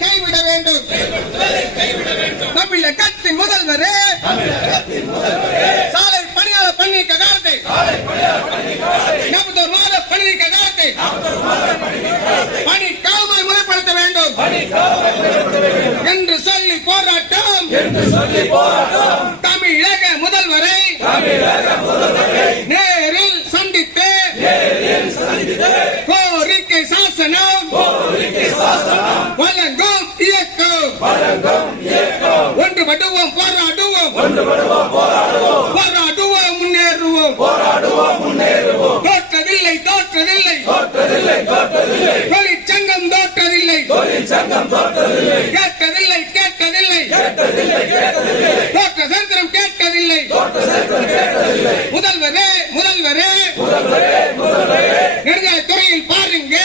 கைவிட வேண்டும். தமிழகத்தின் முதல்வரே சாலை பணியாளர் பணிநீக்க காலத்தை 41 மாத பணிநீக்க காலத்தை பணிக்காமல் முறைப்படுத்த வேண்டும் என்று சொல்லி போராட்டம். தமிழக முதல்வரை நேரில் சந்தித்து கோரிக்கை சாசனம் வழங்கும் இயக்கம். ஒன்றுபடுவோம், போராடுவோம், போராடுவோம், முன்னேறுவோம். தோற்றதில்லை தொழிற்சங்கம் தோற்றதில்லை, கேட்டதில்லை தோற்ற சரித்திரம் கேட்கவில்லை. முதல்வரே நெடுஞ்சாலைத்துறையில் பாருங்க,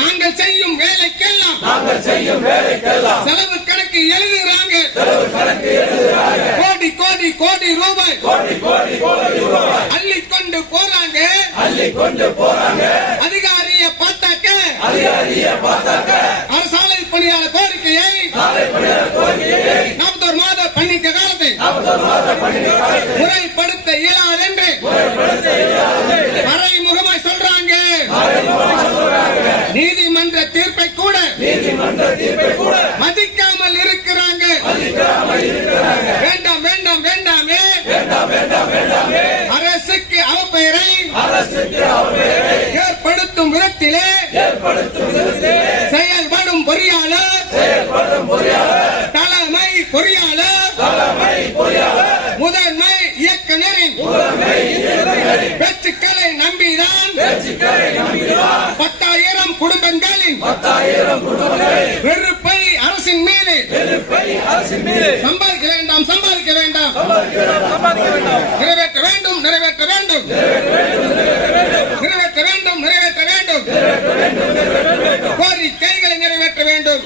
நாங்கள் செய்யும் வேலைக்கெல்லாம் செலவு கணக்கு எழுதுகிறாங்க. கோடி ரூபாய் அள்ளிக்கொண்டு போறாங்க. அதிகாரிய பார்த்தாக்க அரசாலை பணியாளர் கோரிக்கையை 41 மாத பணிநீக்க காலத்தை முறைப்படுத்த இயலாது என்று மறைமுகமாய் சொல்றாங்க. நீதிமன்ற தீர்ப்பை கூட மதிக்காமல் இருக்கிறாங்க. வேண்டாமே அரசுக்கு அவப்பெயரை ஏற்படுத்தும் விதத்திலே செயல்படும் பொறியாளர், தலைமை பொறியாளர், முதன்மை இயக்குநரின் பேச்சுக்களை நம்பிதான் 10,000 குடும்பங்களின் வெறுப்பை அரசின் மீது சம்பாதிக்க வேண்டாம். நிறைவேற்ற வேண்டும். கோரிக்கைகளை நிறைவேற்ற வேண்டும்.